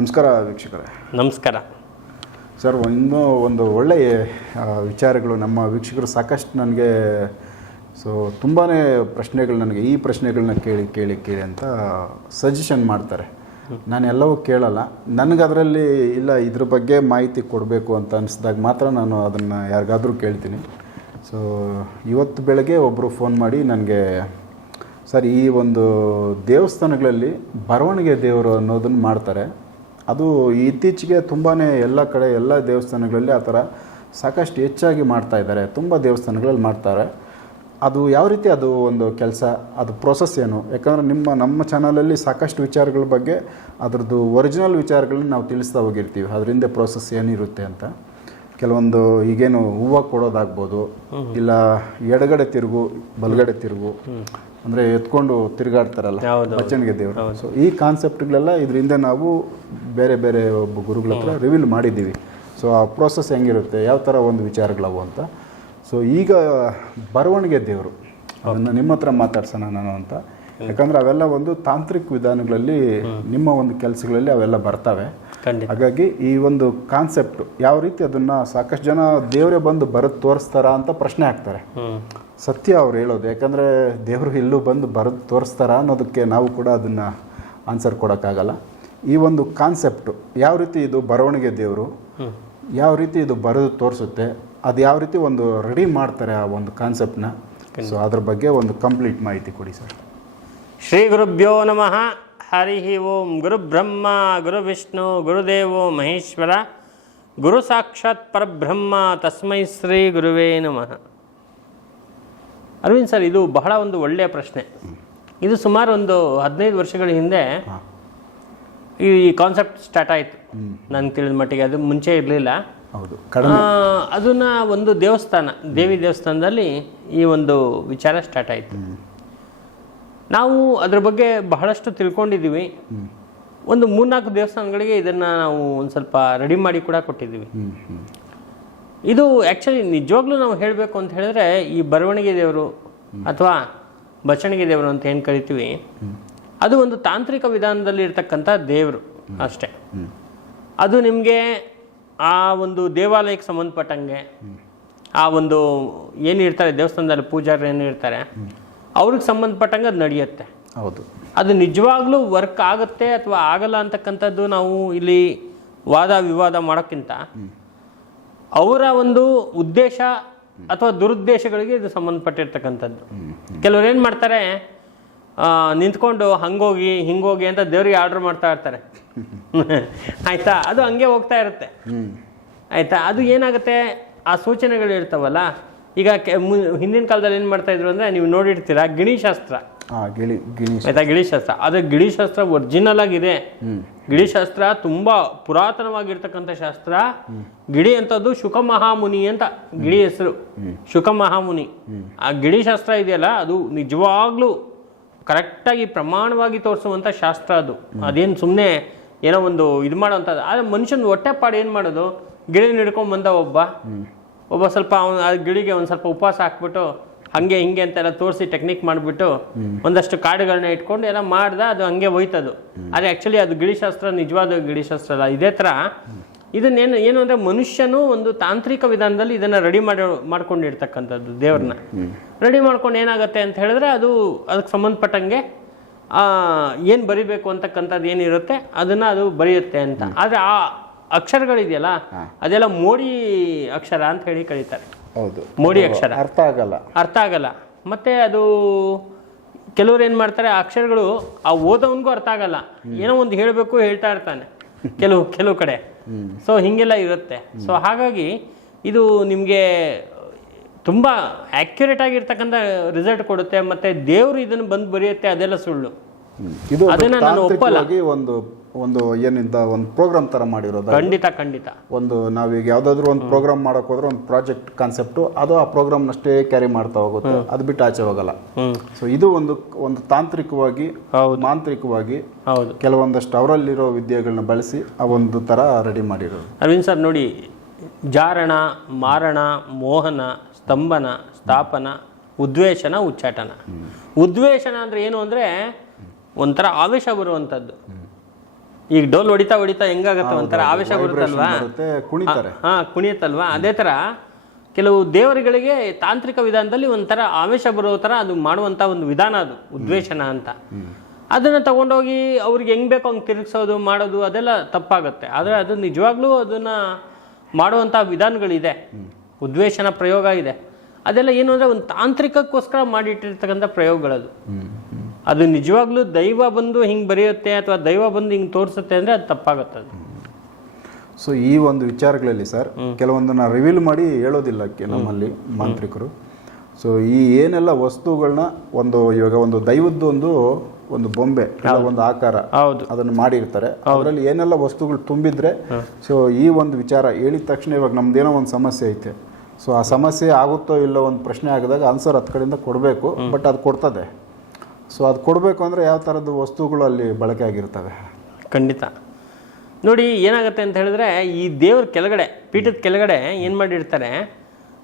ನಮಸ್ಕಾರ ವೀಕ್ಷಕರೇ. ನಮಸ್ಕಾರ. ಸರ್ ಇನ್ನೂ ಒಂದು ಒಳ್ಳೆಯ ವಿಚಾರಗಳು ನಮ್ಮ ವೀಕ್ಷಕರು ಸಾಕಷ್ಟು ನನಗೆ ಸೊ ತುಂಬಾ ಪ್ರಶ್ನೆಗಳು ನನಗೆ ಈ ಪ್ರಶ್ನೆಗಳನ್ನ ಕೇಳಿ ಕೇಳಿ ಕೇಳಿ ಅಂತ ಸಜೆಷನ್ ಮಾಡ್ತಾರೆ. ನಾನು ಎಲ್ಲವೂ ಕೇಳಲ್ಲ. ನನಗೆ ಅದರಲ್ಲಿ ಇಲ್ಲ ಇದ್ರ ಬಗ್ಗೆ ಮಾಹಿತಿ ಕೊಡಬೇಕು ಅಂತ ಅನಿಸಿದಾಗ ಮಾತ್ರ ನಾನು ಅದನ್ನು ಯಾರಿಗಾದರೂ ಕೇಳ್ತೀನಿ. ಸೊ ಇವತ್ತು ಬೆಳಗ್ಗೆ ಒಬ್ಬರು ಫೋನ್ ಮಾಡಿ ನನಗೆ ಸರ್ ಈ ಒಂದು ದೇವಸ್ಥಾನಗಳಲ್ಲಿ ಬರವಣಿಗೆ ದೇವರು ಅನ್ನೋದನ್ನು ಮಾಡ್ತಾರೆ. ಅದು ಇತ್ತೀಚೆಗೆ ತುಂಬಾ ಎಲ್ಲ ಕಡೆ ಎಲ್ಲ ದೇವಸ್ಥಾನಗಳಲ್ಲಿ ಆ ಥರ ಸಾಕಷ್ಟು ಹೆಚ್ಚಾಗಿ ಮಾಡ್ತಾ ಇದ್ದಾರೆ. ತುಂಬ ದೇವಸ್ಥಾನಗಳಲ್ಲಿ ಮಾಡ್ತಾರೆ. ಅದು ಯಾವ ರೀತಿ ಅದು ಒಂದು ಕೆಲಸ ಅದು ಪ್ರೊಸೆಸ್ ಏನು? ಯಾಕಂದರೆ ನಿಮ್ಮ ನಮ್ಮ ಚಾನಲಲ್ಲಿ ಸಾಕಷ್ಟು ವಿಚಾರಗಳ ಬಗ್ಗೆ ಅದರದ್ದು ಒರಿಜಿನಲ್ ವಿಚಾರಗಳನ್ನ ನಾವು ತಿಳಿಸ್ತಾ ಹೋಗಿರ್ತೀವಿ. ಅದರಿಂದ ಪ್ರೋಸೆಸ್ ಏನಿರುತ್ತೆ ಅಂತ. ಕೆಲವೊಂದು ಈಗೇನು ಹೂವು ಕೊಡೋದಾಗ್ಬೋದು ಇಲ್ಲ ಎಡಗಡೆ ತಿರುಗು ಬಲಗಡೆ ತಿರುಗು ಅಂದರೆ ಎತ್ಕೊಂಡು ತಿರುಗಾಡ್ತಾರಲ್ಲ ಹೌದು. ಬಚ್ಚಣಿಗೆ ದೇವರು. ಸೊ ಈ ಕಾನ್ಸೆಪ್ಟ್ಗಳೆಲ್ಲ ಇದರಿಂದ ನಾವು ಬೇರೆ ಬೇರೆ ಒಬ್ಬ ಗುರುಗಳ ಹತ್ರ ರಿವೀಲ್ ಮಾಡಿದ್ದೀವಿ. ಸೊ ಆ ಪ್ರೋಸೆಸ್ ಹೆಂಗಿರುತ್ತೆ ಯಾವ ಥರ ಒಂದು ವಿಚಾರಗಳವು ಅಂತ. ಸೊ ಈಗ ಬರವಣಿಗೆ ದೇವರು. ಅದನ್ನು ನಿಮ್ಮ ಹತ್ರ ಮಾತಾಡ್ಸೋಣ ನಾನು ಅಂತ. ಯಾಕಂದರೆ ಅವೆಲ್ಲ ಒಂದು ತಾಂತ್ರಿಕ ವಿಧಾನಗಳಲ್ಲಿ ನಿಮ್ಮ ಒಂದು ಕೆಲಸಗಳಲ್ಲಿ ಅವೆಲ್ಲ ಬರ್ತವೆ. ಹಾಗಾಗಿ ಈ ಒಂದು ಕಾನ್ಸೆಪ್ಟ್ ಯಾವ ರೀತಿ ಅದನ್ನು ಸಾಕಷ್ಟು ಜನ ದೇವರೇ ಬಂದು ಬರ ತೋರಿಸ್ತಾರ ಅಂತ ಪ್ರಶ್ನೆ ಹಾಕ್ತಾರೆ. ಸತ್ಯ ಅವ್ರು ಹೇಳೋದು. ಯಾಕಂದರೆ ದೇವರು ಇಲ್ಲೂ ಬಂದು ಬರೆದು ತೋರಿಸ್ತಾರ ಅನ್ನೋದಕ್ಕೆ ನಾವು ಕೂಡ ಅದನ್ನು ಆನ್ಸರ್ ಕೊಡೋಕ್ಕಾಗಲ್ಲ. ಈ ಒಂದು ಕಾನ್ಸೆಪ್ಟು ಯಾವ ರೀತಿ ಇದು ಬರವಣಿಗೆ ದೇವರು ಯಾವ ರೀತಿ ಇದು ಬರೆದು ತೋರಿಸುತ್ತೆ ಅದು ಯಾವ ರೀತಿ ಒಂದು ರೆಡಿ ಮಾಡ್ತಾರೆ ಆ ಒಂದು ಕಾನ್ಸೆಪ್ಟ್ನ ಸೊ ಅದ್ರ ಬಗ್ಗೆ ಒಂದು ಕಂಪ್ಲೀಟ್ ಮಾಹಿತಿ ಕೊಡಿ ಸರ್. ಶ್ರೀ ಗುರುಭ್ಯೋ ನಮಃ. ಹರಿ ಓಂ. ಗುರು ಬ್ರಹ್ಮ ಗುರು ವಿಷ್ಣು ಗುರುದೇವೋ ಮಹೇಶ್ವರ. ಗುರು ಸಾಕ್ಷಾತ್ ಪರಬ್ರಹ್ಮ. ತಸ್ಮೈ ಶ್ರೀ ಗುರುವೇ ನಮಃ. ಅರವಿಂದ್ ಸರ್ ಇದು ಬಹಳ ಒಂದು ಒಳ್ಳೆಯ ಪ್ರಶ್ನೆ. ಇದು ಸುಮಾರು ಒಂದು ಹದಿನೈದು ವರ್ಷಗಳ ಹಿಂದೆ ಈ ಕಾನ್ಸೆಪ್ಟ್ ಸ್ಟಾರ್ಟ್ ಆಯಿತು. ನನಗೆ ತಿಳಿದ ಮಟ್ಟಿಗೆ ಅದು ಮುಂಚೆ ಇರಲಿಲ್ಲ. ಹೌದು. ಅದನ್ನ ಒಂದು ದೇವಸ್ಥಾನ ದೇವಿ ದೇವಸ್ಥಾನದಲ್ಲಿ ಈ ಒಂದು ವಿಚಾರ ಸ್ಟಾರ್ಟ್ ಆಯಿತು. ನಾವು ಅದ್ರ ಬಗ್ಗೆ ಬಹಳಷ್ಟು ತಿಳ್ಕೊಂಡಿದ್ದೀವಿ. ಒಂದು ಮೂರ್ನಾಲ್ಕು ದೇವಸ್ಥಾನಗಳಿಗೆ ಇದನ್ನು ನಾವು ಒಂದು ಸ್ವಲ್ಪ ರೆಡಿ ಮಾಡಿ ಕೂಡ ಕೊಟ್ಟಿದ್ದೀವಿ. ಇದು ಆ್ಯಕ್ಚುಲಿ ನಿಜವಾಗ್ಲೂ ನಾವು ಹೇಳಬೇಕು ಅಂತ ಹೇಳಿದ್ರೆ ಈ ಬರವಣಿಗೆ ದೇವರು ಅಥವಾ ಬಚಣಿಗೆ ದೇವರು ಅಂತ ಏನು ಕರಿತೀವಿ ಅದು ಒಂದು ತಾಂತ್ರಿಕ ವಿಧಾನದಲ್ಲಿ ಇರ್ತಕ್ಕಂಥ ದೇವರು ಅಷ್ಟೇ. ಅದು ನಿಮಗೆ ಆ ಒಂದು ದೇವಾಲಯಕ್ಕೆ ಸಂಬಂಧಪಟ್ಟಂಗೆ ಆ ಒಂದು ಏನು ಇರ್ತಾರೆ ದೇವಸ್ಥಾನದಲ್ಲಿ ಪೂಜಾರಿ ಏನು ಇರ್ತಾರೆ ಅವ್ರಿಗೆ ಸಂಬಂಧಪಟ್ಟಂಗೆ ಅದು ನಡೆಯುತ್ತೆ. ಹೌದು. ಅದು ನಿಜವಾಗ್ಲೂ ವರ್ಕ್ ಆಗುತ್ತೆ ಅಥವಾ ಆಗಲ್ಲ ಅಂತಕ್ಕಂಥದ್ದು ನಾವು ಇಲ್ಲಿ ವಾದ ವಿವಾದ ಮಾಡೋಕ್ಕಿಂತ ಅವರ ಒಂದು ಉದ್ದೇಶ ಅಥವಾ ದುರುದ್ದೇಶಗಳಿಗೆ ಇದು ಸಂಬಂಧಪಟ್ಟಿರ್ತಕ್ಕಂಥದ್ದು. ಕೆಲವ್ರು ಏನು ಮಾಡ್ತಾರೆ ನಿಂತ್ಕೊಂಡು ಹಂಗೋಗಿ ಹಿಂಗೋಗಿ ಅಂತ ದೇವ್ರಿಗೆ ಆರ್ಡರ್ ಮಾಡ್ತಾ ಇರ್ತಾರೆ. ಆಯ್ತಾ? ಅದು ಹಂಗೆ ಹೋಗ್ತಾ ಇರುತ್ತೆ. ಆಯ್ತಾ? ಅದು ಏನಾಗುತ್ತೆ? ಆ ಸೂಚನೆಗಳು ಇರ್ತಾವಲ್ಲ, ಈಗ ಹಿಂದಿನ ಕಾಲದಲ್ಲಿ ಏನು ಮಾಡ್ತಾ ಇದ್ರು ಅಂದರೆ ನೀವು ನೋಡಿರ್ತೀರಾ, ಗಿಣಿಶಾಸ್ತ್ರ. ಗಿಳಿ ಶಾಸ್ತ್ರ. ಆಯ್ತಾ ಗಿಳಿಶಾಸ್ತ್ರ ಅದು ಗಿಳಿಶಾಸ್ತ್ರ ಒರಿಜಿನಲ್ ಆಗಿದೆ. ಗಿಳಿ ಗಿಳಿಶಾಸ್ತ್ರ ತುಂಬಾ ಪುರಾತನವಾಗಿರ್ತಕ್ಕಂಥ ಶಾಸ್ತ್ರ. ಗಿಳಿ ಅಂತದ್ದು ಶುಕ ಮಹಾಮುನಿ ಅಂತ ಗಿಳಿ ಹೆಸರು. ಶುಕ ಮಹಾಮುನಿ ಆ ಗಿಳಿಶಾಸ್ತ್ರ ಇದೆಯಲ್ಲ ಅದು ನಿಜವಾಗ್ಲೂ ಕರೆಕ್ಟಾಗಿ ಪ್ರಮಾಣವಾಗಿ ತೋರಿಸುವಂಥ ಶಾಸ್ತ್ರ ಅದು. ಅದೇನು ಸುಮ್ಮನೆ ಏನೋ ಒಂದು ಇದು ಮಾಡೋವಂಥದ್ದು. ಆದರೆ ಮನುಷ್ಯನ ಹೊಟ್ಟೆಪಾಡು ಏನು ಮಾಡೋದು? ಗಿಳಿನ ಹಿಡ್ಕೊಂಡ್ ಬಂದ ಒಬ್ಬ. ಒಬ್ಬ ಸ್ವಲ್ಪ ಅವನು ಆ ಗಿಳಿಗೆ ಒಂದು ಸ್ವಲ್ಪ ಉಪವಾಸ ಹಾಕ್ಬಿಟ್ಟು ಹಂಗೆ ಹಿಂಗೆ ಅಂತೆಲ್ಲ ತೋರಿಸಿ ಟೆಕ್ನಿಕ್ ಮಾಡಿಬಿಟ್ಟು ಒಂದಷ್ಟು ಕಾಡುಗಳನ್ನ ಇಟ್ಕೊಂಡು ಎಲ್ಲ ಮಾಡ್ದ ಅದು ಹಂಗೆ ಹೋಯ್ತದು ಆದರೆ ಆ್ಯಕ್ಚುಲಿ ಅದು ಗಿಳಿಶಾಸ್ತ್ರ ನಿಜವಾದ ಗಿಳಿಶಾಸ್ತ್ರ ಅಲ್ಲ ಇದೇ ಥರ ಇದನ್ನೇನು ಏನು ಅಂದರೆ ಮನುಷ್ಯನು ಒಂದು ತಾಂತ್ರಿಕ ವಿಧಾನದಲ್ಲಿ ಇದನ್ನು ರೆಡಿ ಮಾಡಿ ಮಾಡ್ಕೊಂಡಿರ್ತಕ್ಕಂಥದ್ದು ದೇವ್ರನ್ನ. ರೆಡಿ ಮಾಡ್ಕೊಂಡು ಏನಾಗುತ್ತೆ ಅಂತ ಹೇಳಿದ್ರೆ ಅದು ಅದಕ್ಕೆ ಸಂಬಂಧಪಟ್ಟಂಗೆ ಏನು ಬರಿಬೇಕು ಅಂತಕ್ಕಂಥದ್ದು ಏನಿರುತ್ತೆ ಅದನ್ನು ಅದು ಬರೆಯುತ್ತೆ ಅಂತ. ಆದರೆ ಆ ಅಕ್ಷರಗಳಿದೆಯಲ್ಲ ಅದೆಲ್ಲ ಮೋಡಿ ಅಕ್ಷರ ಅಂತ ಹೇಳಿ ಕರೀತಾರೆ. ಹೌದು. ಮೋಡಿ ಅಕ್ಷರ. ಅರ್ಥ ಆಗಲ್ಲ. ಅರ್ಥ ಆಗಲ್ಲ. ಮತ್ತೆ ಅದು ಕೆಲವ್ರು ಏನು ಮಾಡ್ತಾರೆ ಆ ಅಕ್ಷರಗಳು ಆ ಓದೋನ್ಗೂ ಅರ್ಥ ಆಗಲ್ಲ. ಏನೋ ಒಂದು ಹೇಳಬೇಕು ಹೇಳ್ತಾ ಇರ್ತಾನೆ ಕೆಲವು ಕೆಲವು ಕಡೆ. ಸೊ ಹಿಂಗೆಲ್ಲ ಇರುತ್ತೆ. ಸೊ ಹಾಗಾಗಿ ಇದು ನಿಮಗೆ ತುಂಬ ಆಕ್ಯುರೇಟ್ ಆಗಿರ್ತಕ್ಕಂಥ ರಿಸಲ್ಟ್ ಕೊಡುತ್ತೆ. ಮತ್ತೆ ದೇವರು ಇದನ್ನು ಬಂದು ಬರೆಯುತ್ತೆ ಅದೆಲ್ಲ ಸುಳ್ಳು. ಅದನ್ನ ನಾನು ಒಪ್ಪಲ್ಲ. ಒಂದು ಒಂದು ಏನಿಂದ ಒಂದು ಪ್ರೋಗ್ರಾಮ್ ತರ ಮಾಡಿರೋದು? ಖಂಡಿತ ಖಂಡಿತ. ಒಂದು ನಾವೀಗ ಯಾವ್ದಾದ್ರು ಒಂದು ಪ್ರೋಗ್ರಾಮ್ ಮಾಡಕ್ ಹೋದ್ರೆ ಒಂದು ಪ್ರಾಜೆಕ್ಟ್ ಕಾನ್ಸೆಪ್ಟು ಅದು ಆ ಪ್ರೋಗ್ರಾಮ್ನಷ್ಟೇ ಕ್ಯಾರಿ ಮಾಡ್ತಾ ಹೋಗುತ್ತೆ. ಅದು ಬಿಟ್ಟು ಆಚೆ ಹೋಗಲ್ಲ. ಸೊ ಇದು ಒಂದು ಒಂದು ತಾಂತ್ರಿಕವಾಗಿ ಮಾಂತ್ರಿಕವಾಗಿ ಹೌದು. ಕೆಲವೊಂದಷ್ಟು ಅವರಲ್ಲಿರೋ ವಿದ್ಯೆಗಳನ್ನ ಬಳಸಿ ಆ ಒಂದು ತರ ರೆಡಿ ಮಾಡಿರೋದು. ಅರವಿಂದ್ ಸರ್ ನೋಡಿ ಜಾರಣ ಮಾರಣ ಮೋಹನ ಸ್ತಂಭನ ಸ್ಥಾಪನ ಉದ್ವೇಷನ ಉಚ್ಚಾಟನ. ಉದ್ವೇಷನ ಅಂದರೆ ಏನು ಅಂದರೆ ಒಂಥರ ಆವೇಶ ಬರುವಂಥದ್ದು. ಈಗ ಡೋಲ್ ಹೊಡಿತಾ ಹೊಡಿತಾ ಹೆಂಗಾಗತ್ತೆ ಒಂಥರ ಆವೇಶ ಬರುತ್ತಲ್ವಾ? ಕುಣಿತಾರೆ. ಹಾ ಕುಣಿಯತ್ತಲ್ವಾ? ಅದೇ ತರ ಕೆಲವು ದೇವರುಗಳಿಗೆ ತಾಂತ್ರಿಕ ವಿಧಾನದಲ್ಲಿ ಒಂಥರ ಆವೇಶ ಬರೋ ತರ ಅದು ಮಾಡುವಂತ ಒಂದು ವಿಧಾನ ಅದು ಉದ್ವೇಷನ ಅಂತ. ಅದನ್ನ ತಗೊಂಡೋಗಿ ಅವ್ರಿಗೆ ಹೆಂಗ್ ಬೇಕೋ ಹಂಗೆ ತಿರುಗಿಸೋದು ಮಾಡೋದು ಅದೆಲ್ಲ ತಪ್ಪಾಗುತ್ತೆ. ಆದ್ರೆ ಅದು ನಿಜವಾಗ್ಲೂ ಅದನ್ನ ಮಾಡುವಂತ ವಿಧಾನಗಳಿದೆ. ಉದ್ವೇಷನ ಪ್ರಯೋಗ ಇದೆ. ಅದೆಲ್ಲ ಏನು ಅಂದ್ರೆ ಒಂದು ತಾಂತ್ರಿಕಕ್ಕೋಸ್ಕರ ಮಾಡಿಟ್ಟಿರ್ತಕ್ಕಂಥ ಪ್ರಯೋಗಗಳದು. ಅದು ನಿಜವಾಗ್ಲೂ ದೈವ ಬಂದು ಹಿಂಗೆ ಬರೆಯುತ್ತೆ ಅಥವಾ ದೈವ ಬಂದು ಹಿಂಗೆ ತೋರಿಸುತ್ತೆ ಅಂದರೆ ಅದು ತಪ್ಪಾಗುತ್ತೆ ಅದು. ಸೊ ಈ ಒಂದು ವಿಚಾರಗಳಲ್ಲಿ ಸರ್ ಕೆಲವೊಂದನ್ನು ರಿವೀಲ್ ಮಾಡಿ ಹೇಳೋದಿಲ್ಲ ನಮ್ಮಲ್ಲಿ ಮಾಂತ್ರಿಕರು. ಸೊ ಈ ಏನೆಲ್ಲ ವಸ್ತುಗಳನ್ನ ಒಂದು ಇವಾಗ ಒಂದು ದೈವದ್ದು ಒಂದು ಒಂದು ಬೊಂಬೆ ಒಂದು ಆಕಾರ ಹೌದು. ಅದನ್ನು ಮಾಡಿರ್ತಾರೆ. ಅದರಲ್ಲಿ ಏನೆಲ್ಲ ವಸ್ತುಗಳು ತುಂಬಿದ್ರೆ ಸೊ ಈ ಒಂದು ವಿಚಾರ ಹೇಳಿದ ತಕ್ಷಣ ಇವಾಗ ನಮ್ದೇನೋ ಒಂದು ಸಮಸ್ಯೆ ಐತೆ. ಸೊ ಆ ಸಮಸ್ಯೆ ಆಗುತ್ತೋ ಇಲ್ಲೋ ಒಂದು ಪ್ರಶ್ನೆ ಆಗಿದಾಗ ಆನ್ಸರ್ ಹತ್ತು ಕಡೆಯಿಂದ ಕೊಡಬೇಕು ಬಟ್ ಅದು ಕೊಡ್ತದೆ. ಸೊ ಅದು ಕೊಡಬೇಕು ಅಂದರೆ ಯಾವ ಥರದ್ದು ವಸ್ತುಗಳು ಅಲ್ಲಿ ಬಳಕೆ ಆಗಿರ್ತವೆ? ಖಂಡಿತ. ನೋಡಿ, ಏನಾಗುತ್ತೆ ಅಂತ ಹೇಳಿದ್ರೆ, ಈ ದೇವ್ರ ಕೆಳಗಡೆ, ಪೀಠದ ಕೆಳಗಡೆ ಏನು ಮಾಡಿರ್ತಾರೆ,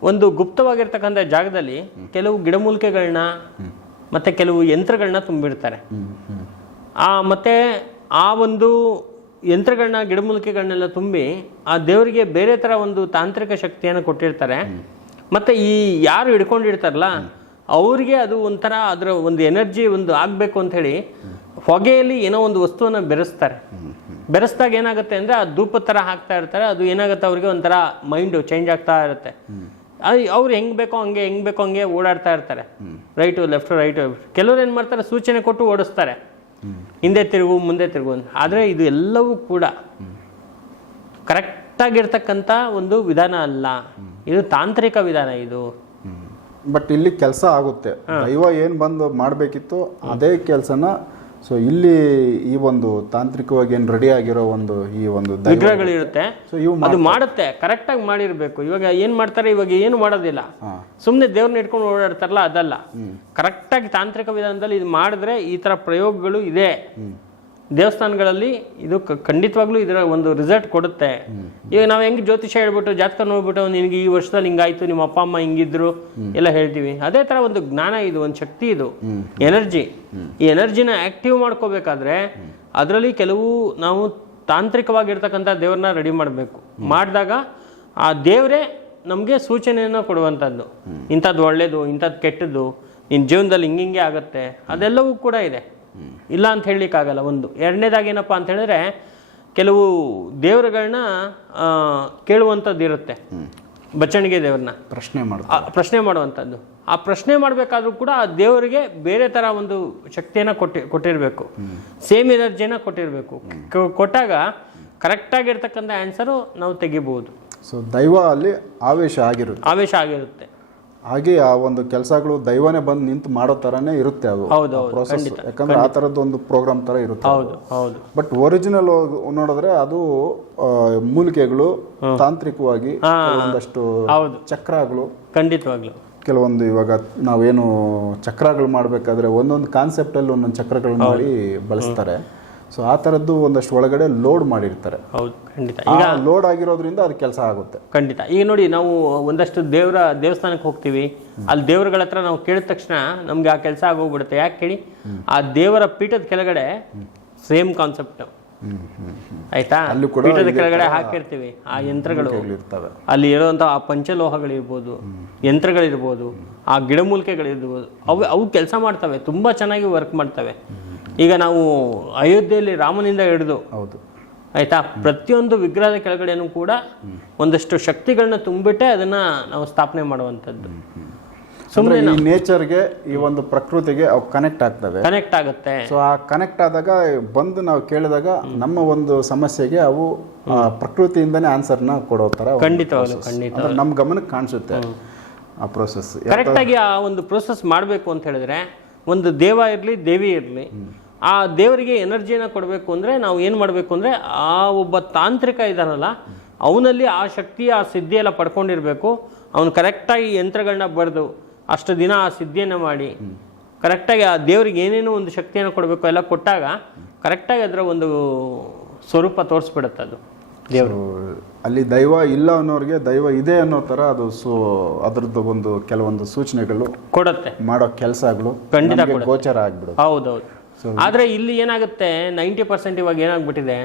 ಒಂದು ಗುಪ್ತವಾಗಿರ್ತಕ್ಕಂಥ ಜಾಗದಲ್ಲಿ ಕೆಲವು ಗಿಡಮೂಲಿಕೆಗಳನ್ನ ಮತ್ತೆ ಕೆಲವು ಯಂತ್ರಗಳನ್ನ ತುಂಬಿರ್ತಾರೆ ಆ ಮತ್ತೆ ಆ ಒಂದು ಯಂತ್ರಗಳನ್ನ, ಗಿಡಮೂಲಿಕೆಗಳನ್ನೆಲ್ಲ ತುಂಬಿ ಆ ದೇವರಿಗೆ ಬೇರೆ ಥರ ಒಂದು ತಾಂತ್ರಿಕ ಶಕ್ತಿಯನ್ನು ಕೊಟ್ಟಿರ್ತಾರೆ. ಮತ್ತೆ ಈ ಯಾರು ಹಿಡ್ಕೊಂಡಿರ್ತಾರಲ್ಲ ಅವ್ರಿಗೆ ಅದು ಒಂಥರ ಅದರ ಒಂದು ಎನರ್ಜಿ ಒಂದು ಆಗಬೇಕು ಅಂತ ಹೇಳಿ ಹೊಗೆಯಲ್ಲಿ ಏನೋ ಒಂದು ವಸ್ತುವನ್ನು ಬೆರೆಸ್ತಾರೆ. ಬೆರೆಸ್ದಾಗ ಏನಾಗುತ್ತೆ ಅಂದರೆ ಆ ಧೂಪದ ಥರ ಹಾಕ್ತಾ ಇರ್ತಾರೆ, ಅದು ಏನಾಗುತ್ತೆ ಅವ್ರಿಗೆ ಒಂಥರ ಮೈಂಡು ಚೇಂಜ್ ಆಗ್ತಾ ಇರುತ್ತೆ. ಅದು ಅವ್ರು ಹೆಂಗ್ ಬೇಕೋ ಹಂಗೆ, ಹೆಂಗ್ ಬೇಕೋ ಹಂಗೆ ಓಡಾಡ್ತಾ ಇರ್ತಾರೆ. ರೈಟು ಲೆಫ್ಟು ರೈಟು ಕೆಲವ್ರು ಏನು ಮಾಡ್ತಾರೆ, ಸೂಚನೆ ಕೊಟ್ಟು ಓಡಿಸ್ತಾರೆ. ಹಿಂದೆ ತಿರುಗು, ಮುಂದೆ ತಿರುಗು ಆದರೆ ಇದು ಎಲ್ಲವೂ ಕೂಡ ಕರೆಕ್ಟಾಗಿರ್ತಕ್ಕಂಥ ಒಂದು ವಿಧಾನ ಅಲ್ಲ. ಇದು ತಾಂತ್ರಿಕ ವಿಧಾನ ಇದು. ಬಟ್ ಇಲ್ಲಿ ಕೆಲಸ ಆಗುತ್ತೆ. ದೈವ ಏನು ಬಂದು ಮಾಡಬೇಕಿತ್ತು ಅದೇ ಕೆಲಸನ ಸೊ ಇಲ್ಲಿ ಈ ಒಂದು ತಾಂತ್ರಿಕವಾಗಿ ಏನು ರೆಡಿ ಆಗಿರೋ ಒಂದು ಈ ಒಂದು ವಿಗ್ರಹಗಳು ವಿಗ್ರಹಗಳಿರುತ್ತೆ ಸೊ ಇವು ಅದು ಮಾಡುತ್ತೆ ಕರೆಕ್ಟಾಗಿ ಮಾಡಿರಬೇಕು. ಇವಾಗ ಏನ್ ಮಾಡ್ತಾರೆ ಇವಾಗ ಏನು ಮಾಡೋದಿಲ್ಲ. ಸುಮ್ಮನೆ ದೇವ್ರನ್ನ ಇಟ್ಕೊಂಡು ಓಡಾಡ್ತಾರಲ್ಲ ಅದಲ್ಲ. ಕರೆಕ್ಟಾಗಿ ತಾಂತ್ರಿಕ ವಿಧಾನದಲ್ಲಿ ಇದು ಮಾಡಿದ್ರೆ ಈ ಥರ ಪ್ರಯೋಗಗಳು ಇದೆ. ದೇವಸ್ಥಾನಗಳಲ್ಲಿ ಇದು ಖಂಡಿತವಾಗ್ಲೂ ಇದರ ಒಂದು ರಿಸಲ್ಟ್ ಕೊಡುತ್ತೆ. ಈಗ ನಾವು ಹೆಂಗ್ ಜ್ಯೋತಿಷ ಹೇಳ್ಬಿಟ್ಟು ಜಾತಕ ನೋಡ್ಬಿಟ್ಟು ನಿನಗೆ ಈ ವರ್ಷದಲ್ಲಿ ಹಿಂಗಾಯ್ತು ನಿಮ್ಮ ಅಪ್ಪ ಅಮ್ಮ ಹಿಂಗಿದ್ರು ಎಲ್ಲ ಹೇಳ್ತೀವಿ. ಅದೇ ತರ ಒಂದು ಜ್ಞಾನ ಇದು ಒಂದು ಶಕ್ತಿ ಇದು. ಎನರ್ಜಿ ಈ ಎನರ್ಜಿನ ಆಕ್ಟಿವ್ ಮಾಡ್ಕೋಬೇಕಾದ್ರೆ ಅದರಲ್ಲಿ ಕೆಲವು ನಾವು ತಾಂತ್ರಿಕವಾಗಿರ್ತಕ್ಕಂಥ ದೇವ್ರನ್ನ ರೆಡಿ ಮಾಡಬೇಕು. ಮಾಡಿದಾಗ ಆ ದೇವರೇ ನಮಗೆ ಸೂಚನೆಯನ್ನು ಕೊಡುವಂಥದ್ದು. ಇಂಥದ್ದು ಒಳ್ಳೇದು ಇಂಥದ್ದು ಕೆಟ್ಟದ್ದು ನಿನ್ನ ಜೀವನದಲ್ಲಿ ಹಿಂಗಿಂಗೆ ಆಗುತ್ತೆ ಅದೆಲ್ಲವೂ ಕೂಡ ಇದೆ. ಇಲ್ಲ ಅಂತ ಹೇಳಲಿಕ್ಕಾಗಲ್ಲ ಒಂದು. ಎರಡನೇದಾಗಿ ಏನಪ್ಪ ಅಂತ ಹೇಳಿದ್ರೆ ಕೆಲವು ದೇವರುಗಳನ್ನ ಕೇಳುವಂಥದ್ದು ಇರುತ್ತೆ. ಬಚ್ಚಣಿಗೆ ದೇವ್ರನ್ನ. ಪ್ರಶ್ನೆ ಮಾಡ ಪ್ರಶ್ನೆ ಮಾಡುವಂಥದ್ದು. ಆ ಪ್ರಶ್ನೆ ಮಾಡಬೇಕಾದ್ರೂ ಕೂಡ ಆ ದೇವರಿಗೆ ಬೇರೆ ಥರ ಒಂದು ಶಕ್ತಿಯನ್ನು ಕೊಟ್ಟಿ ಕೊಟ್ಟಿರಬೇಕು. ಸೇಮ್ ಎನರ್ಜಿನ ಕೊಟ್ಟಿರಬೇಕು. ಕೊಟ್ಟಾಗ ಕರೆಕ್ಟಾಗಿರ್ತಕ್ಕಂಥ ಆನ್ಸರು ನಾವು ತೆಗಿಬಹುದು. ಸೊ ದೈವ ಅಲ್ಲಿ ಆವೇಶ ಆಗಿರುತ್ತೆ. ಆವೇಶ ಆಗಿರುತ್ತೆ. ಹಾಗೆ ಆ ಒಂದು ಕೆಲಸಗಳು ದೈವನೇ ಬಂದು ನಿಂತು ಮಾಡೋ ಥರನೇ ಇರುತ್ತೆ ಅದು. ಪ್ರೋಸೆಸ್ ಯಾಕಂದ್ರೆ ಆ ತರದ ಒಂದು ಪ್ರೋಗ್ರಾಮ್ ತರ ಇರುತ್ತೆ ಹೌದು ಹೌದು. ಬಟ್ ಒರಿಜಿನಲ್ ನೋಡಿದ್ರೆ ಅದು ಮೂಲಿಕೆಗಳು ತಾಂತ್ರಿಕವಾಗಿ ಒಂದಷ್ಟು ಚಕ್ರಗಳು. ಖಂಡಿತವಾಗ್ಲು. ಕೆಲವೊಂದು ಇವಾಗ ನಾವೇನು ಚಕ್ರಗಳು ಮಾಡಬೇಕಾದ್ರೆ ಒಂದೊಂದು ಕಾನ್ಸೆಪ್ಟಲ್ಲಿ ಒಂದೊಂದು ಚಕ್ರಗಳು ಮಾಡಿ ಬಳಸ್ತಾರೆ. ಸೊ ಆ ಥರದ್ದು ಒಂದಷ್ಟು ಒಳಗಡೆ ಲೋಡ್ ಮಾಡಿರ್ತಾರೆ. ಹೌದು ಖಂಡಿತ. ಈಗ ಲೋಡ್ ಆಗಿರೋದ್ರಿಂದ ಅದು ಕೆಲಸ ಆಗುತ್ತೆ. ಖಂಡಿತ. ಈಗ ನೋಡಿ ನಾವು ಒಂದಷ್ಟು ದೇವರ ದೇವಸ್ಥಾನಕ್ಕೆ ಹೋಗ್ತೀವಿ. ಅಲ್ಲಿ ದೇವರುಗಳ ಹತ್ರ ನಾವು ಕೇಳಿದ ತಕ್ಷಣ ನಮ್ಗೆ ಆ ಕೆಲಸ ಆಗೋಗ್ಬಿಡುತ್ತೆ. ಯಾಕೆ ಕೇಳಿ? ಆ ದೇವರ ಪೀಠದ ಕೆಳಗಡೆ ಸೇಮ್ ಕಾನ್ಸೆಪ್ಟ್ ಆಯ್ತಾ? ಪೀಠದ ಕೆಳಗಡೆ ಹಾಕಿರ್ತೀವಿ. ಆ ಯಂತ್ರಗಳು. ಇರ್ತವೆ ಅಲ್ಲಿ ಇರುವಂತ ಆ ಪಂಚಲೋಹಗಳಿರ್ಬೋದು ಯಂತ್ರಗಳಿರ್ಬೋದು ಆ ಗಿಡಮೂಲಿಕೆಗಳಿರ್ಬೋದು ಅವು ಅವು ಕೆಲಸ ಮಾಡ್ತವೆ. ತುಂಬಾ ಚೆನ್ನಾಗಿ ವರ್ಕ್ ಮಾಡ್ತವೆ. ಈಗ ನಾವು ಅಯೋಧ್ಯೆಯಲ್ಲಿ ರಾಮನಿಂದ ಹಿಡಿದು ಹೌದು. ಆಯ್ತಾ? ಪ್ರತಿಯೊಂದು ವಿಗ್ರಹದ ಕೆಳಗಡೆನೂ ಕೂಡ ಒಂದಷ್ಟು ಶಕ್ತಿಗಳನ್ನ ತುಂಬಿಟ್ಟೆ ಅದನ್ನ ನಾವು ಸ್ಥಾಪನೆ ಮಾಡುವಂಥದ್ದು. ಸುಮ್ಮನೆ ಈ ನೇಚರ್ಗೆ ಈ ಒಂದು ಪ್ರಕೃತಿಗೆ ಅವು ಕನೆಕ್ಟ್ ಆಗ್ತವೆ. ಕನೆಕ್ಟ್ ಆಗುತ್ತೆ. ಸೊ ಆ ಕನೆಕ್ಟ್ ಆದಾಗ ಬಂದು ನಾವು ಕೇಳಿದಾಗ ನಮ್ಮ ಒಂದು ಸಮಸ್ಯೆಗೆ ಅವು ಪ್ರಕೃತಿಯಿಂದನೇ ಆನ್ಸರ್ನ ಕೊಡೋ ಥರ ಖಂಡಿತವಾಗ್ಲು ಖಂಡಿತ ನಮ್ಮ ಗಮನಕ್ಕೆ ಕಾಣಿಸುತ್ತೆ ಆ ಪ್ರೋಸೆಸ್ ಕರೆಕ್ಟಾಗಿ ಆ ಒಂದು ಪ್ರೋಸೆಸ್ ಮಾಡಬೇಕು ಅಂತ ಹೇಳಿದ್ರೆ ಒಂದು ದೇವ ಇರಲಿ ದೇವಿ ಇರಲಿ ಆ ದೇವರಿಗೆ ಎನರ್ಜಿಯನ್ನು ಕೊಡಬೇಕು ಅಂದರೆ ನಾವು ಏನು ಮಾಡಬೇಕು ಅಂದರೆ ಆ ಒಬ್ಬ ತಾಂತ್ರಿಕ ಇದ್ದಾನಲ್ಲ ಅವನಲ್ಲಿ ಆ ಶಕ್ತಿ ಆ ಸಿದ್ಧಿಯೆಲ್ಲ ಪಡ್ಕೊಂಡಿರಬೇಕು. ಅವನು ಕರೆಕ್ಟಾಗಿ ಯಂತ್ರಗಳನ್ನ ಬರೆದು ಅಷ್ಟು ದಿನ ಆ ಸಿದ್ಧಿಯನ್ನು ಮಾಡಿ ಕರೆಕ್ಟಾಗಿ ಆ ದೇವರಿಗೆ ಏನೇನೋ ಒಂದು ಶಕ್ತಿಯನ್ನು ಕೊಡಬೇಕು ಎಲ್ಲ ಕೊಟ್ಟಾಗ ಕರೆಕ್ಟಾಗಿ ಅದರ ಒಂದು ಸ್ವರೂಪ ತೋರಿಸ್ಬಿಡುತ್ತೆ ಅದು ದೇವರು. ಅಲ್ಲಿ ದೈವ ಇಲ್ಲ ಅನ್ನೋರಿಗೆ ದೈವ ಇದೆ ಅನ್ನೋ ಥರ ಅದು ಸೊ ಅದ್ರದ್ದು ಒಂದು ಕೆಲವೊಂದು ಸೂಚನೆಗಳು ಕೊಡುತ್ತೆ. ಮಾಡೋ ಕೆಲಸಗಳು ಖಂಡಿತ ಗೋಚರ ಆಗ್ಬಿಡುತ್ತೆ. ಹೌದೌದು. ಆದರೆ ಇಲ್ಲಿ ಏನಾಗುತ್ತೆ ನೈಂಟಿ ಪರ್ಸೆಂಟ್ ಇವಾಗ ಏನಾಗ್ಬಿಟ್ಟಿದೆ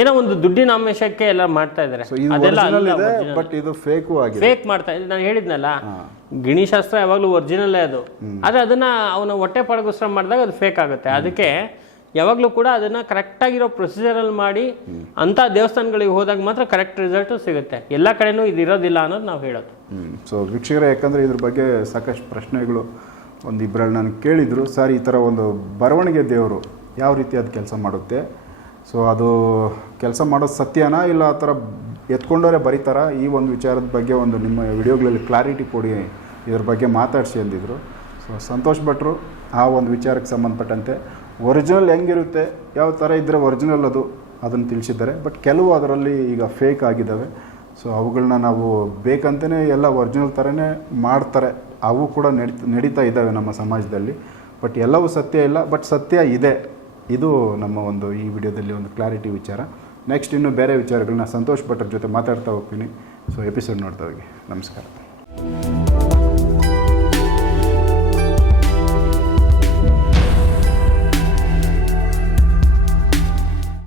ಏನೋ ಒಂದು ದುಡ್ಡಿನ ಆಮಿಷಕ್ಕೆ ಎಲ್ಲ ಮಾಡ್ತಾ ಇದ್ದಾರೆ. ಅದೆಲ್ಲ ಅಲ್ಲ ಬಟ್ ಇದು ಫೇಕು ಆಗಿದೆ. ಫೇಕ್ ಮಾಡ್ತಾ ಇದ್ದಾರೆ. ನಾನು ಹೇಳಿದ್ನಲ್ಲ ಗಿಣಿಶಾಸ್ತ್ರ ಯಾವಾಗಲೂ ಒರಿಜಿನಲ್ಲೇ ಅದು. ಆದರೆ ಅದನ್ನ ಅವನ ಹೊಟ್ಟೆ ಪಡಗೋಸ್ಕರ ಮಾಡಿದಾಗ ಅದು ಫೇಕ್ ಆಗುತ್ತೆ. ಅದಕ್ಕೆ ಯಾವಾಗಲೂ ಕೂಡ ಅದನ್ನ ಕರೆಕ್ಟ್ ಆಗಿರೋ ಪ್ರೊಸೀಜರ್ ಅಲ್ಲಿ ಮಾಡಿ ಅಂತ ದೇವಸ್ಥಾನಗಳಿಗೆ ಹೋದಾಗ ಮಾತ್ರ ಕರೆಕ್ಟ್ ರಿಸಲ್ಟ್ ಸಿಗುತ್ತೆ. ಎಲ್ಲ ಕಡೆನೂ ಇದು ಇರೋದಿಲ್ಲ ಅನ್ನೋದು ನಾವು ಹೇಳೋದು. ಸೊ ವೀಕ್ಷಕರೇ ಯಾಕಂದ್ರೆ ಇದ್ರ ಬಗ್ಗೆ ಸಾಕಷ್ಟು ಪ್ರಶ್ನೆಗಳು ಒಂದು ಇಬ್ಬರಲ್ಲಿ ನಾನು ಕೇಳಿದರು, ಸರ್, ಈ ಥರ ಒಂದು ಬರವಣಿಗೆ ದೇವರು ಯಾವ ರೀತಿ ಅದು ಕೆಲಸ ಮಾಡುತ್ತೆ? ಸೊ ಅದು ಕೆಲಸ ಮಾಡೋದು ಸತ್ಯನಾ ಇಲ್ಲ ಆ ಥರ ಎತ್ಕೊಂಡವರೇ ಬರೀತಾರ? ಈ ಒಂದು ವಿಚಾರದ ಬಗ್ಗೆ ಒಂದು ನಿಮ್ಮ ವಿಡಿಯೋಗಳಲ್ಲಿ ಕ್ಲಾರಿಟಿ ಕೊಡಿ, ಇದ್ರ ಬಗ್ಗೆ ಮಾತಾಡಿಸಿ ಅಂದಿದ್ರು. ಸೊ ಸಂತೋಷ್ ಭಟ್ರು, ಆ ಒಂದು ವಿಚಾರಕ್ಕೆ ಸಂಬಂಧಪಟ್ಟಂತೆ, ಒರಿಜಿನಲ್ ಹೆಂಗಿರುತ್ತೆ? ಯಾವ ಥರ ಇದ್ದರೆ ಒರಿಜಿನಲ್ ಅದು? ಅದನ್ನು ತಿಳಿಸಿದ್ದಾರೆ. ಬಟ್ ಕೆಲವು ಅದರಲ್ಲಿ ಈಗ ಫೇಕ್ ಆಗಿದ್ದಾವೆ ಸೊ ಅವುಗಳನ್ನ ನಾವು ಬೇಕಂತಲೇ ಎಲ್ಲ ಒರಿಜಿನಲ್ ಥರನೇ ಮಾಡ್ತಾರೆ. ಅವು ಕೂಡ ನಡಿ, ನಡೀತಾ ಇದ್ದಾವೆ ನಮ್ಮ ಸಮಾಜದಲ್ಲಿ. ಬಟ್ ಎಲ್ಲವೂ ಸತ್ಯ ಇಲ್ಲ. ಬಟ್ ಸತ್ಯ ಇದೆ. ಇದು ನಮ್ಮ ಒಂದು ಈ ವಿಡಿಯೋದಲ್ಲಿ ಒಂದು ಕ್ಲಾರಿಟಿ ವಿಚಾರ. ನೆಕ್ಸ್ಟ್ ಇನ್ನೂ ಬೇರೆ ವಿಚಾರಗಳನ್ನ ಸಂತೋಷ್ ಭಟ್ರ ಜೊತೆ ಮಾತಾಡ್ತಾ ಹೋಗ್ತೀನಿ. ಸೊ, ಎಪಿಸೋಡ್ ನೋಡ್ತಾ ಹೋಗಿ. ನಮಸ್ಕಾರ.